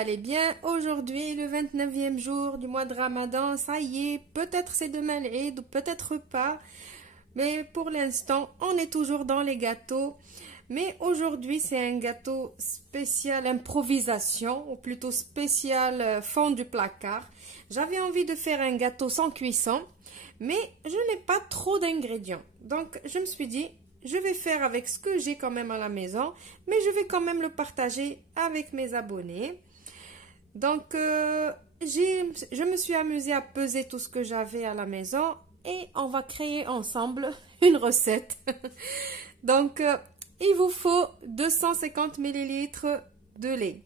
allez bien. Aujourd'hui, le 29e jour du mois de Ramadan, ça y est, peut-être c'est demain l'Eid ou peut-être pas. Mais pour l'instant, on est toujours dans les gâteaux. Mais aujourd'hui, c'est un gâteau spécial improvisation, ou plutôt spécial fond du placard. J'avais envie de faire un gâteau sans cuisson, mais je n'ai pas trop d'ingrédients. Donc, je me suis dit, je vais faire avec ce que j'ai quand même à la maison, mais je vais quand même le partager avec mes abonnés. Donc, je me suis amusée à peser tout ce que j'avais à la maison et on va créer ensemble une recette. Donc, il vous faut 250 ml de lait.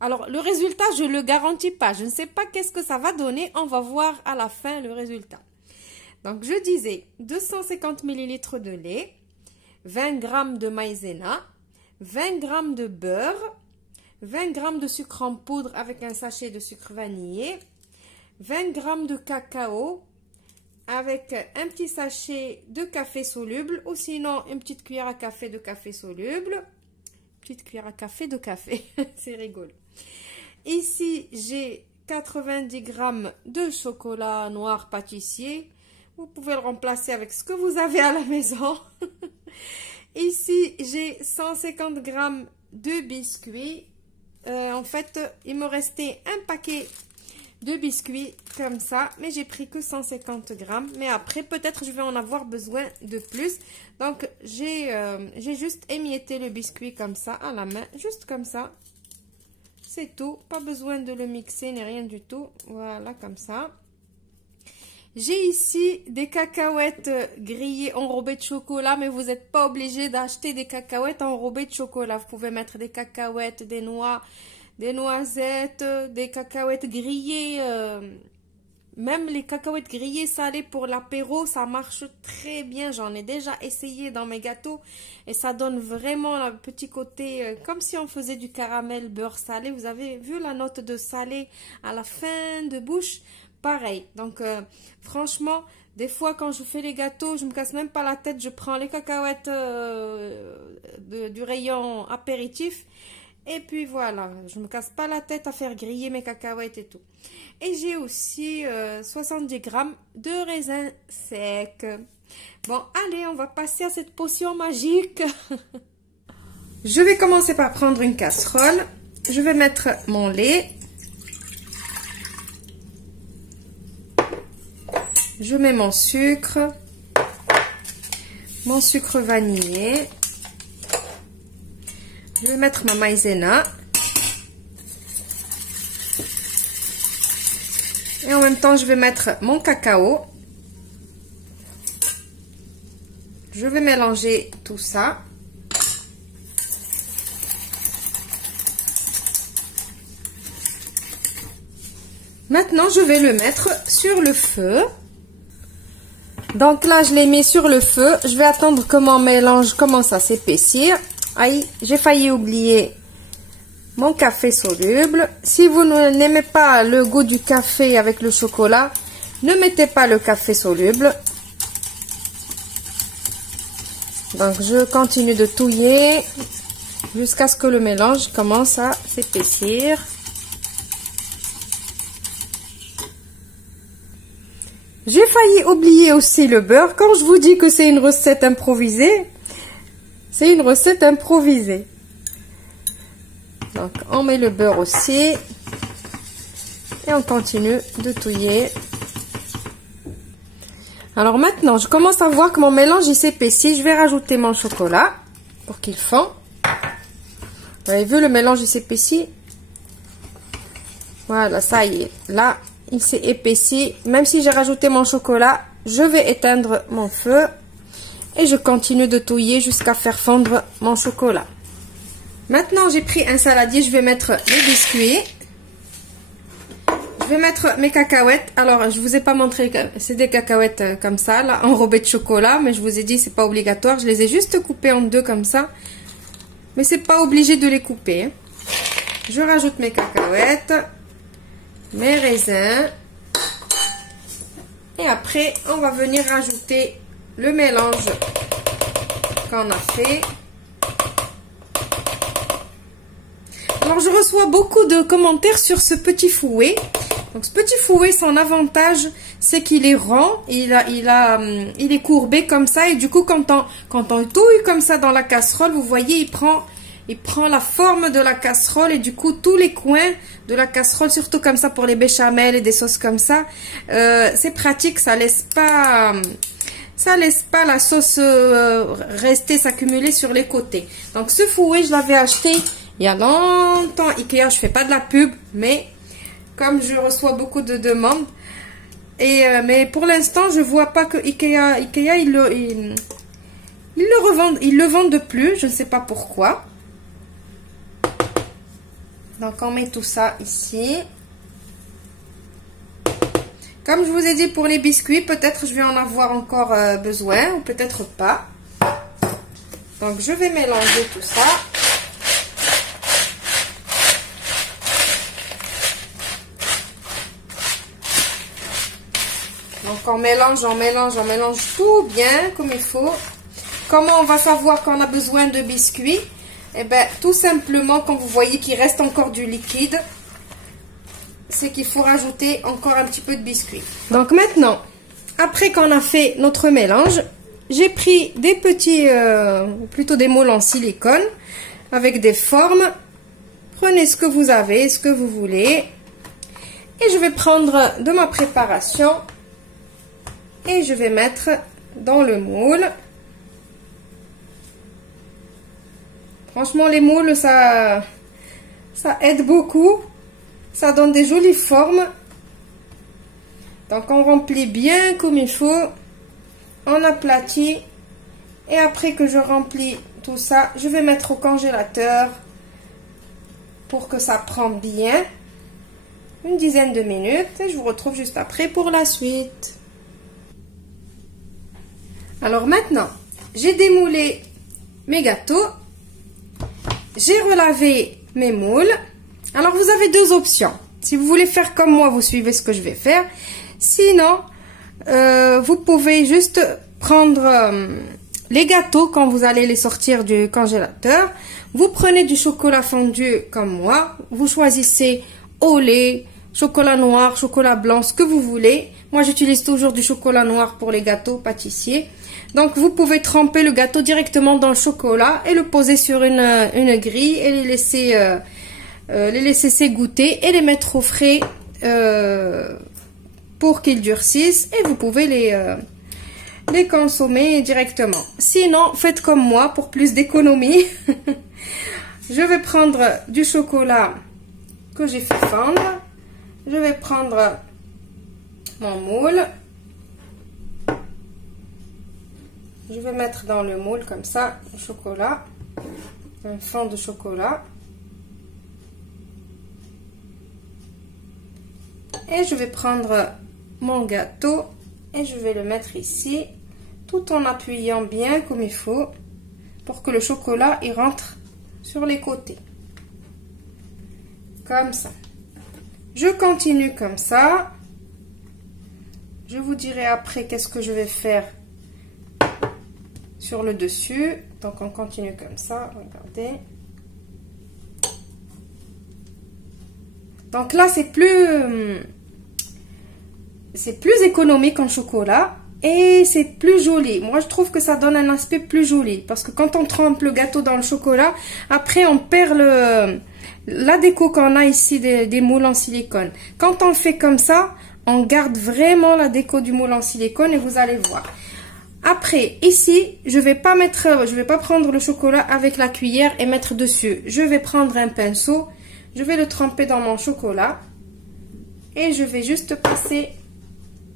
Alors, le résultat, je ne le garantis pas. Je ne sais pas qu'est-ce que ça va donner. On va voir à la fin le résultat. Donc, je disais 250 ml de lait, 20 g de maïzena, 20 g de beurre, 20 g de sucre en poudre avec un sachet de sucre vanillé, 20 g de cacao avec un petit sachet de café soluble ou sinon une petite cuillère à café de café soluble. Petite cuillère à café de café, c'est rigolo. Ici, j'ai 90 g de chocolat noir pâtissier. Vous pouvez le remplacer avec ce que vous avez à la maison. Ici, j'ai 150 g de biscuits. En fait, il me restait un paquet de biscuits comme ça, mais j'ai pris que 150 g. Mais après, peut-être je vais en avoir besoin de plus. Donc, j'ai juste émietté le biscuit comme ça à la main, juste comme ça. C'est tout, pas besoin de le mixer ni rien du tout. Voilà, comme ça. J'ai ici des cacahuètes grillées enrobées de chocolat, mais vous n'êtes pas obligé d'acheter des cacahuètes enrobées de chocolat. Vous pouvez mettre des cacahuètes, des noix, des noisettes, des cacahuètes grillées. Même les cacahuètes grillées salées pour l'apéro, ça marche très bien. J'en ai déjà essayé dans mes gâteaux et ça donne vraiment un petit côté comme si on faisait du caramel beurre salé. Vous avez vu la note de salé à la fin de bouche? Pareil. Donc, franchement, des fois, quand je fais les gâteaux, je me casse même pas la tête. Je prends les cacahuètes du rayon apéritif. Et puis, voilà. Je me casse pas la tête à faire griller mes cacahuètes et tout. Et j'ai aussi 70 g de raisins secs. Bon, allez, on va passer à cette potion magique. Je vais commencer par prendre une casserole. Je vais mettre mon lait. Je mets mon sucre vanillé. Je vais mettre ma maïzena. Et en même temps, je vais mettre mon cacao. Je vais mélanger tout ça. Maintenant, je vais le mettre sur le feu. Donc là, je l'ai mis sur le feu. Je vais attendre que mon mélange commence à s'épaissir. Aïe, j'ai failli oublier mon café soluble. Si vous n'aimez pas le goût du café avec le chocolat, ne mettez pas le café soluble. Donc, je continue de touiller jusqu'à ce que le mélange commence à s'épaissir. J'ai failli oublier aussi le beurre. Quand je vous dis que c'est une recette improvisée, c'est une recette improvisée. Donc, on met le beurre aussi. Et on continue de touiller. Alors maintenant, je commence à voir que mon mélange s'épaissit. Je vais rajouter mon chocolat pour qu'il fond. Vous avez vu, le mélange s'épaissit. Voilà, ça y est. Là, il s'est épaissi. Même si j'ai rajouté mon chocolat, je vais éteindre mon feu. Et je continue de touiller jusqu'à faire fondre mon chocolat. Maintenant, j'ai pris un saladier. Je vais mettre les biscuits. Je vais mettre mes cacahuètes. Alors, je vous ai pas montré. C'est des cacahuètes comme ça, là, enrobées de chocolat. Mais je vous ai dit, c'est pas obligatoire. Je les ai juste coupées en deux comme ça. Mais c'est pas obligé de les couper. Je rajoute mes cacahuètes. Mes raisins. Et après, on va venir rajouter le mélange qu'on a fait. Alors je reçois beaucoup de commentaires sur ce petit fouet. Donc ce petit fouet, son avantage, c'est qu'il est rond, il est courbé comme ça, et du coup quand on touille comme ça dans la casserole, vous voyez, il prend la forme de la casserole, et du coup tous les coins de la casserole, surtout comme ça pour les béchamels et des sauces comme ça, c'est pratique, ça laisse pas la sauce rester s'accumuler sur les côtés. Donc ce fouet, je l'avais acheté il y a longtemps. Ikea, je fais pas de la pub, mais comme je reçois beaucoup de demandes, mais pour l'instant, je vois pas que Ikea ils le vendent plus, je ne sais pas pourquoi. Donc on met tout ça ici. Comme je vous ai dit pour les biscuits, peut-être je vais en avoir encore besoin ou peut-être pas. Donc je vais mélanger tout ça. Donc on mélange tout bien comme il faut. Comment on va savoir qu'on a besoin de biscuits? Eh bien tout simplement, quand vous voyez qu'il reste encore du liquide, c'est qu'il faut rajouter encore un petit peu de biscuit. Donc maintenant, après qu'on a fait notre mélange, j'ai pris des petits, plutôt des moules en silicone avec des formes. Prenez ce que vous avez, ce que vous voulez. Et je vais prendre de ma préparation et je vais mettre dans le moule. Franchement, les moules, ça aide beaucoup. Ça donne des jolies formes. Donc on remplit bien comme il faut. On aplatit. Et après que je remplis tout ça, je vais mettre au congélateur pour que ça prenne bien. Une dizaine de minutes. Et je vous retrouve juste après pour la suite. Alors maintenant, j'ai démoulé mes gâteaux. J'ai relavé mes moules. Alors, vous avez deux options. Si vous voulez faire comme moi, vous suivez ce que je vais faire. Sinon, vous pouvez juste prendre les gâteaux quand vous allez les sortir du congélateur. Vous prenez du chocolat fondu comme moi. Vous choisissez au lait, chocolat noir, chocolat blanc, ce que vous voulez. Moi, j'utilise toujours du chocolat noir pour les gâteaux pâtissiers. Donc, vous pouvez tremper le gâteau directement dans le chocolat et le poser sur une grille et les laisser s'égoutter et les mettre au frais pour qu'ils durcissent, et vous pouvez les consommer directement. Sinon, faites comme moi pour plus d'économie. Je vais prendre du chocolat que j'ai fait fondre. Je vais prendre mon moule. Je vais mettre dans le moule comme ça le chocolat, un fond de chocolat. Et je vais prendre mon gâteau et je vais le mettre ici, tout en appuyant bien comme il faut pour que le chocolat il rentre sur les côtés. Comme ça. Je continue comme ça. Je vous dirai après qu'est-ce que je vais faire sur le dessus. Donc on continue comme ça, regardez. Donc là c'est plus économique en chocolat et c'est plus joli. Moi je trouve que ça donne un aspect plus joli, parce que quand on trempe le gâteau dans le chocolat, après on perd la déco qu'on a ici des moules en silicone. Quand on le fait comme ça, on garde vraiment la déco du moule en silicone et vous allez voir. Après, ici, je vais pas prendre le chocolat avec la cuillère et mettre dessus. Je vais prendre un pinceau, je vais le tremper dans mon chocolat et je vais juste passer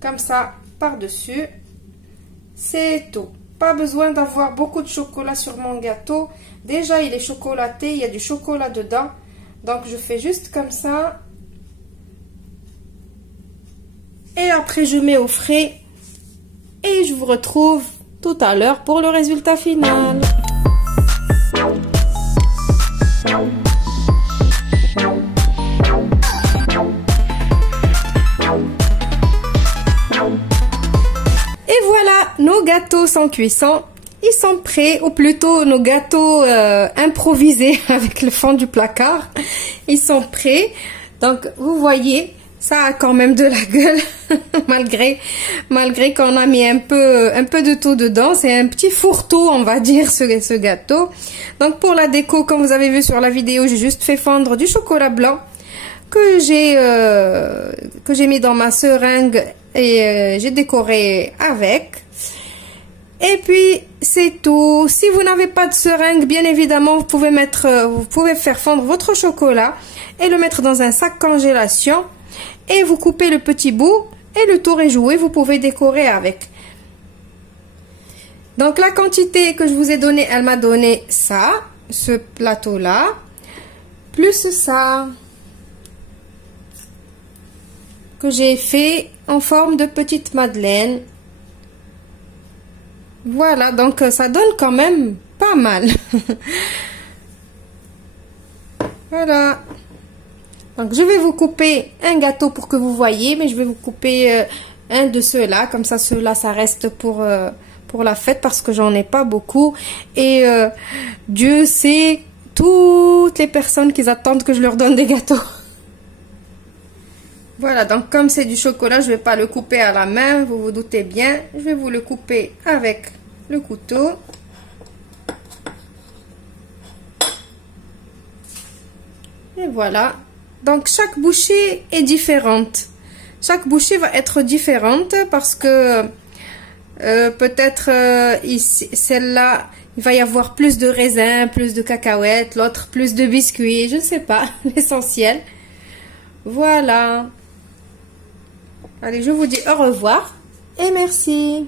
comme ça par-dessus. C'est tout. Pas besoin d'avoir beaucoup de chocolat sur mon gâteau. Déjà, il est chocolaté, il y a du chocolat dedans. Donc, je fais juste comme ça. Et après, je mets au frais. Et je vous retrouve tout à l'heure pour le résultat final. Et voilà, nos gâteaux sont cuissants. ils sont prêts, ou plutôt nos gâteaux improvisés avec le fond du placard. Ils sont prêts. Donc, vous voyez, ça a quand même de la gueule, malgré qu'on a mis un peu de tout dedans. C'est un petit fourre-tout, on va dire, ce gâteau. Donc, pour la déco, comme vous avez vu sur la vidéo, j'ai juste fait fondre du chocolat blanc que j'ai mis dans ma seringue et j'ai décoré avec. Et puis, c'est tout. Si vous n'avez pas de seringue, bien évidemment, vous pouvez faire fondre votre chocolat et le mettre dans un sac congélation. Et vous coupez le petit bout et le tour est joué. Vous pouvez décorer avec. Donc, la quantité que je vous ai donnée, elle m'a donné ça, ce plateau-là, plus ça, que j'ai fait en forme de petite madeleine. Voilà, donc ça donne quand même pas mal. Voilà. Donc je vais vous couper un gâteau pour que vous voyez, mais je vais vous couper un de ceux-là, comme ça ceux-là ça reste pour la fête parce que j'en ai pas beaucoup. Et Dieu sait toutes les personnes qui attendent que je leur donne des gâteaux. Voilà, donc comme c'est du chocolat, je ne vais pas le couper à la main, vous vous doutez bien. Je vais vous le couper avec le couteau. Et voilà. Donc chaque bouchée est différente. Chaque bouchée va être différente parce que peut-être ici, celle-là, il va y avoir plus de raisins, plus de cacahuètes, l'autre plus de biscuits, je ne sais pas, l'essentiel. Voilà. Allez, je vous dis au revoir et merci.